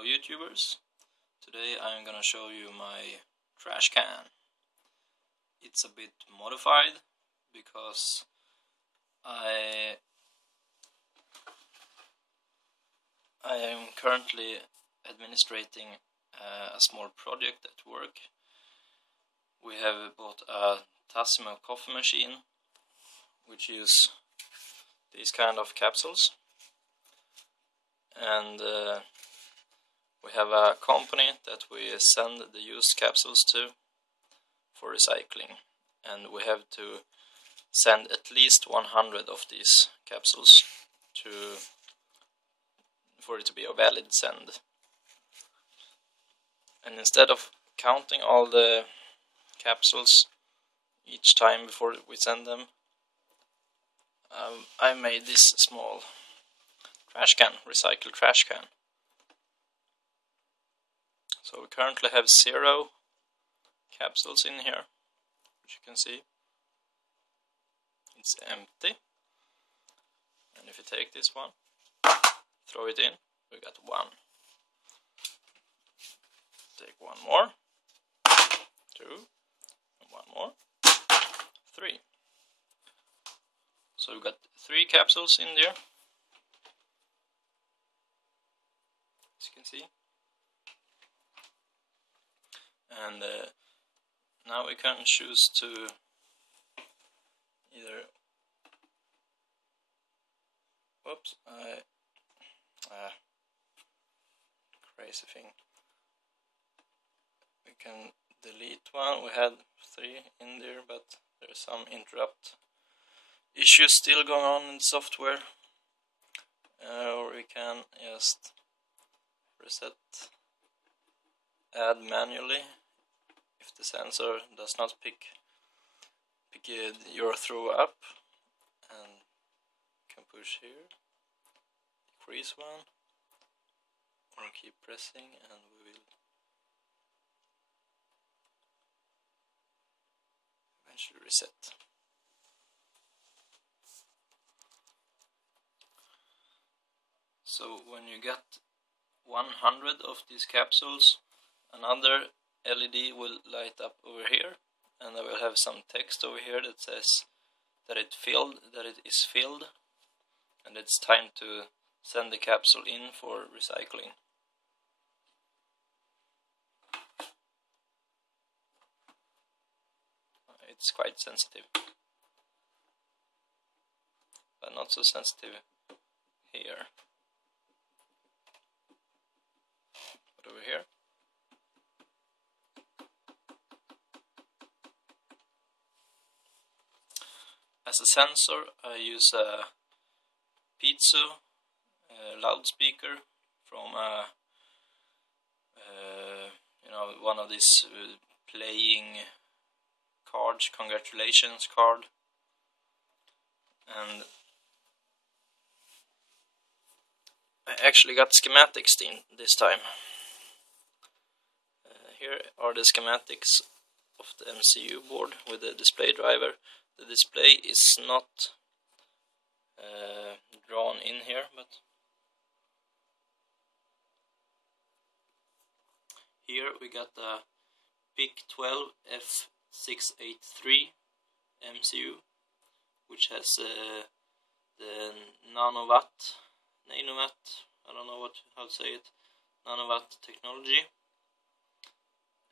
Hello YouTubers, today I'm gonna show you my trash can. It's a bit modified because I am currently administrating a small project at work. We have bought a Tassimo coffee machine which use these kind of capsules, and we have a company that we send the used capsules to for recycling, and we have to send at least 100 of these capsules for it to be a valid send. And instead of counting all the capsules each time before we send them, I made this small trash can, recycled trash can. So we currently have 0 capsules in here, which you can see. It's empty. And if you take this one, throw it in, we got 1. Take 1 more, 2, and 1 more, 3. So we've got 3 capsules in there, as you can see. And now we can choose to either, whoops, crazy thing. We can delete one. We had 3 in there, but there's some interrupt issues still going on in the software. Or we can just reset, add manually if the sensor does not pick your throw up, and you can push here, decrease one, or keep pressing, and we will eventually reset. So when you get 100 of these capsules, another LED will light up over here, and I will have some text over here that says that it is filled, and it's time to send the capsule in for recycling. It's quite sensitive, but not so sensitive here. But over here, as a sensor, I use a piezo loudspeaker from one of these playing cards, congratulations card, and I actually got schematics in this time. Here are the schematics of the MCU board with the display driver. The display is not drawn in here, but here we got the PIC12 F683 MCU, which has the nanowatt, I don't know how to say it, nanowatt technology.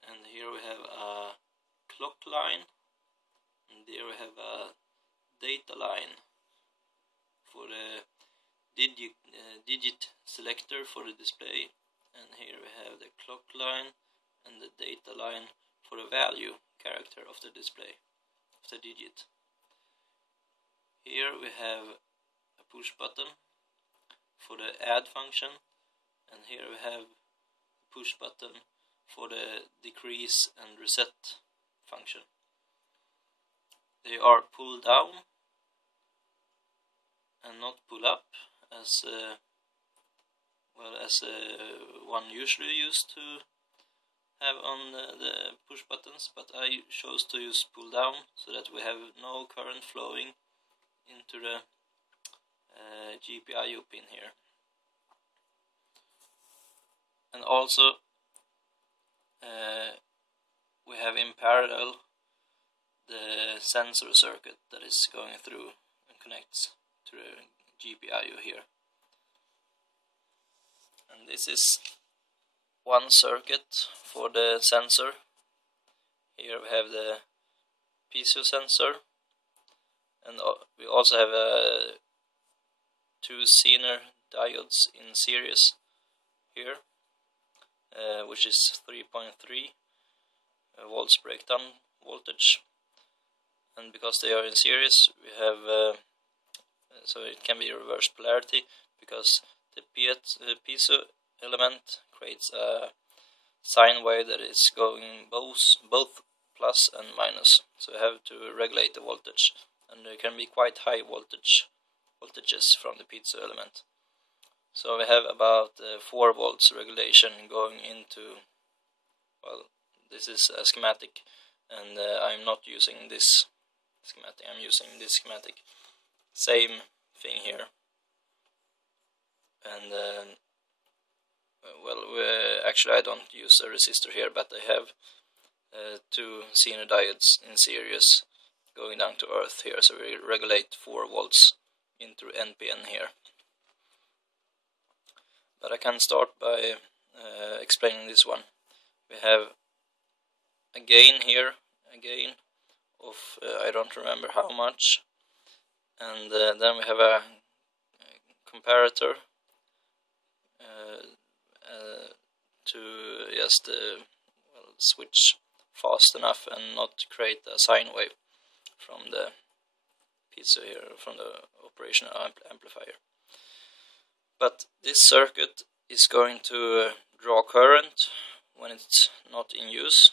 And here we have a clock line, and there we have a data line for the digit selector for the display, and here we have the clock line and the data line for the value character of the display, of the digit. Here we have a push button for the add function, and here we have a push button for the decrease and reset function. They are pull down and not pull up, as one usually used to have on the push buttons, but I chose to use pull down so that we have no current flowing into the GPIO pin here. And also we have in parallel the sensor circuit that is going through and connects to the GPIO here. And this is one circuit for the sensor. Here we have the piezo sensor, and we also have two Zener diodes in series here, which is 3.3 volts breakdown voltage, and because they are in series we have so it can be reverse polarity, because the piezo element creates a sine wave that is going both plus and minus, so we have to regulate the voltage, and there can be quite high voltages from the piezo element. So we have about 4 volts regulation going into, well, this is a schematic, and I'm not using this schematic, I'm using this schematic. Same thing here. And well, actually I don't use a resistor here, but I have two Zener diodes in series going down to earth here, so we regulate 4 volts into NPN here. But I can start by explaining this one. We have a gain here, a gain of I don't remember how much, and then we have a comparator to just well, switch fast enough and not create a sine wave from the piezo here, from the operational amplifier. But this circuit is going to draw current when it's not in use,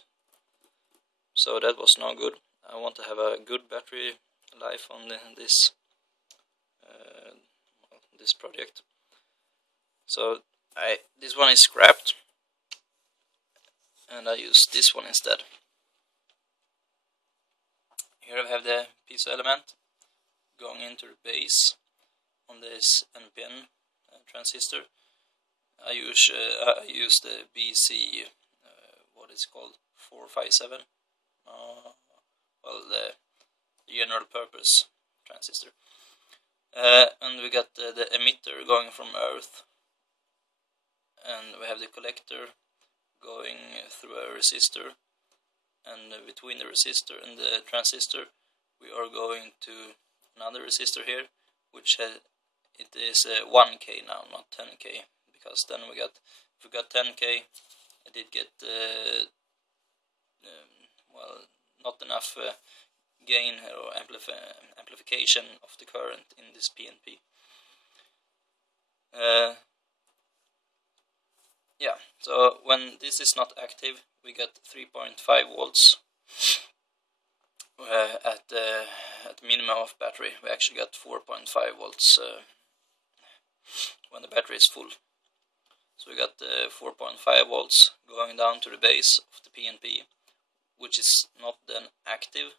so that was no good. I want to have a good battery life on this project. So this one is scrapped, and I use this one instead. Here we have the piezo element going into the base on this NPN transistor. I use the BC what is called 457. Well, the general purpose transistor. And we got the emitter going from earth, and we have the collector going through a resistor, and between the resistor and the transistor we are going to another resistor here, which it is 1K now, not 10K, because then if we got 10K, I did get well, not enough gain or amplification of the current in this PNP. Yeah, so when this is not active, we get 3.5 volts at minimum of battery. We actually got 4.5 volts when the battery is full. So we got 4.5 volts going down to the base of the PNP, which is not then active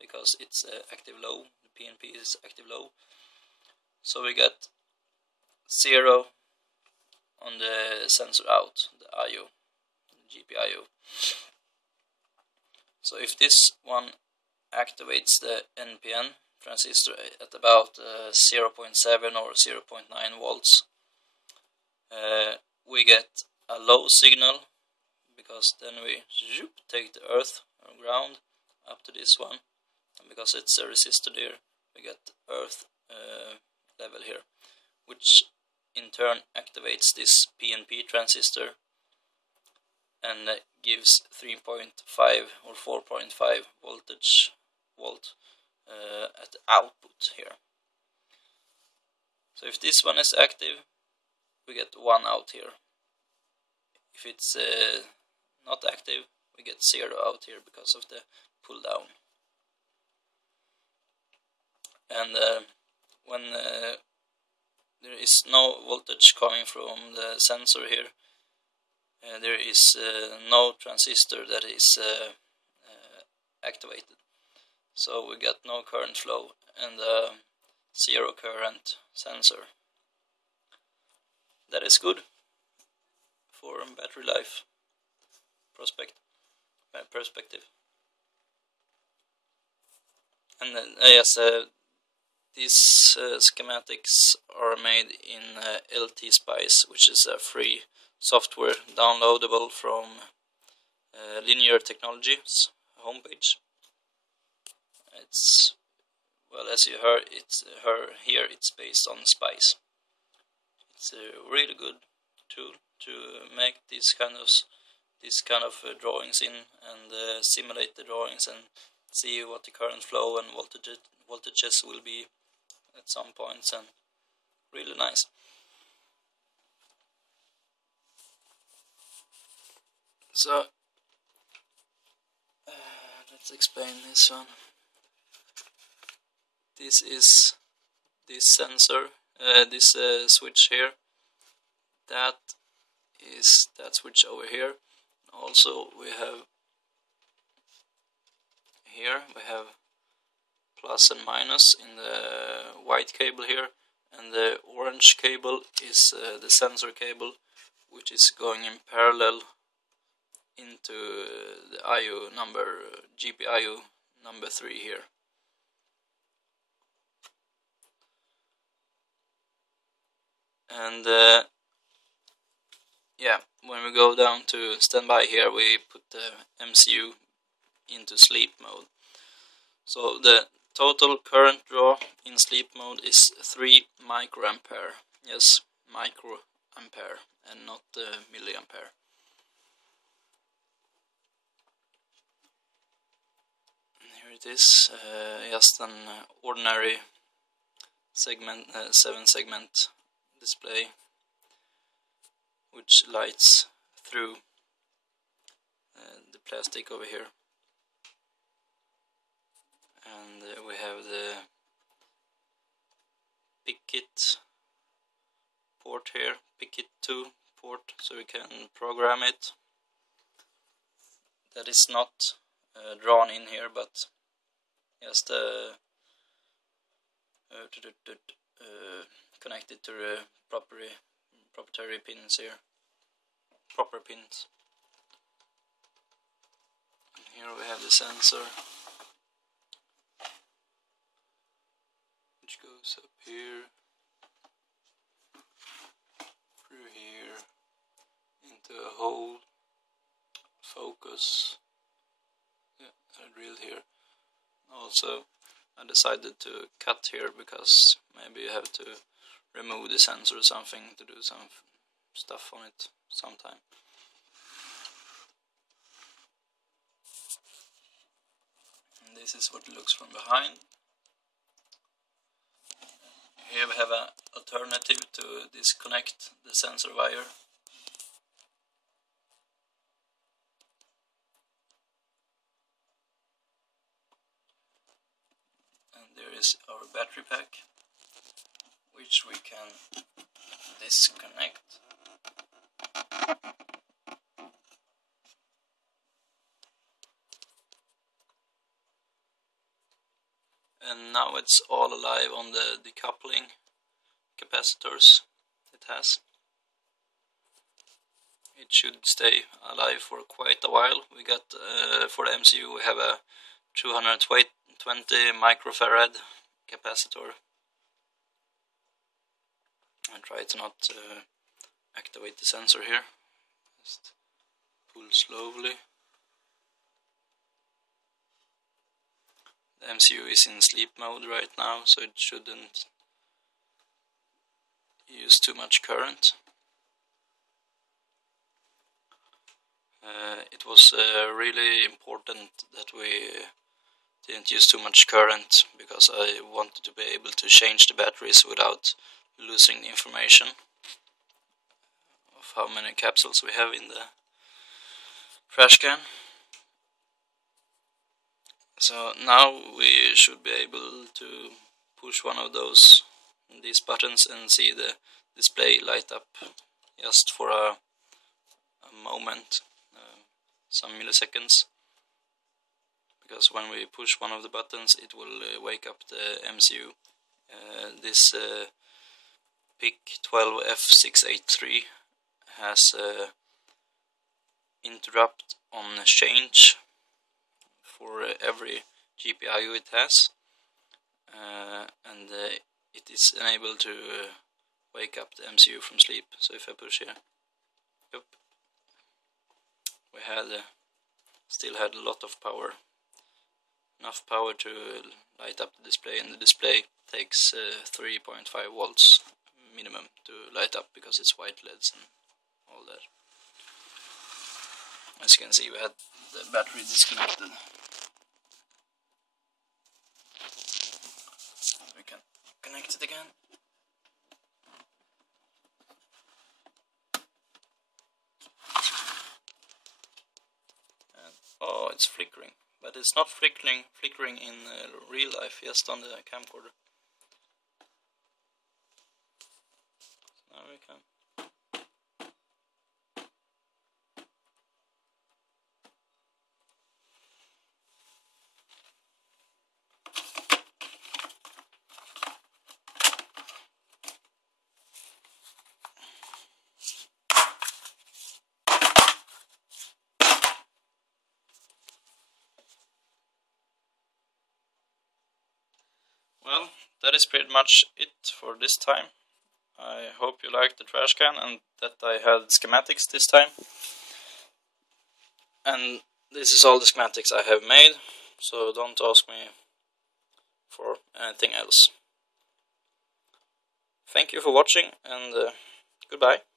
because it's active low. The PNP is active low. So we got 0 on the sensor out, the IO, the GPIO. So if this one activates the NPN transistor at about 0.7 or 0.9 volts, we get a low signal, because then we take the earth or ground up to this one, and because it's a resistor there, we get earth level here, which in turn activates this PNP transistor and gives 3.5 or 4.5 volt at the output here. So if this one is active, we get 1 out here. If it's not active, we get 0 out here because of the pull down. And when there is no voltage coming from the sensor here, there is no transistor that is activated. So we got no current flow and 0 current sensor. That is good for battery life perspective. And then yes, these schematics are made in LTSpice, which is a free software downloadable from Linear Technologies homepage. It's, well, as you heard, here it's based on Spice. It's a really good tool to make these kind of drawings in, and simulate the drawings and see what the current flow and voltages will be at some points, and really nice. So let's explain this one. This is this sensor, this switch here. That is that switch over here. Also we have here plus and minus in the white cable here, and the orange cable is the sensor cable, which is going in parallel into the IO number, GPIO number 3 here. And yeah, when we go down to standby here, we put the MCU into sleep mode. So the total current draw in sleep mode is 3 microampere. Yes, microampere and not milliampere. Here it is, just an ordinary segment, 7-segment display, which lights through the plastic over here. And we have the PIC-IT port here, PIC-IT 2 port, so we can program it. That is not drawn in here, but just connected to the proprietary pins here, proper pins. And here we have the sensor, which goes up here, through here, into a hole, focus. Yeah, I drilled here. Also, I decided to cut here because maybe you have to remove the sensor or something to do some stuff on it sometime. And this is what it looks from behind. Here we have an alternative to disconnect the sensor wire. And there is our battery pack, which we can disconnect. And now it's all alive on the decoupling capacitors it has. It should stay alive for quite a while. We got for the MCU we have a 220 microfarad capacitor. I try to not activate the sensor here. Just pull slowly. The MCU is in sleep mode right now, so it shouldn't use too much current. It was really important that we didn't use too much current, because I wanted to be able to change the batteries without losing the information of how many capsules we have in the trash can. So now we should be able to push one of these buttons and see the display light up just for a moment, some milliseconds, because when we push one of the buttons it will wake up the MCU. This PIC12F683 has interrupt on change for every GPIO it has, and it is enabled to wake up the MCU from sleep. So if I push here, yep, we still had a lot of power, enough power to light up the display, and the display takes 3.5 volts minimum to light up because it's white LEDs and all that. As you can see, we had the battery disconnected. We can connect it again. And, oh, it's flickering, but it's not flickering in real life, just on the camcorder. Now we can. Well, that is pretty much it for this time. I hope you liked the trash can and that I had schematics this time. And this is all the schematics I have made, so don't ask me for anything else. Thank you for watching, and goodbye.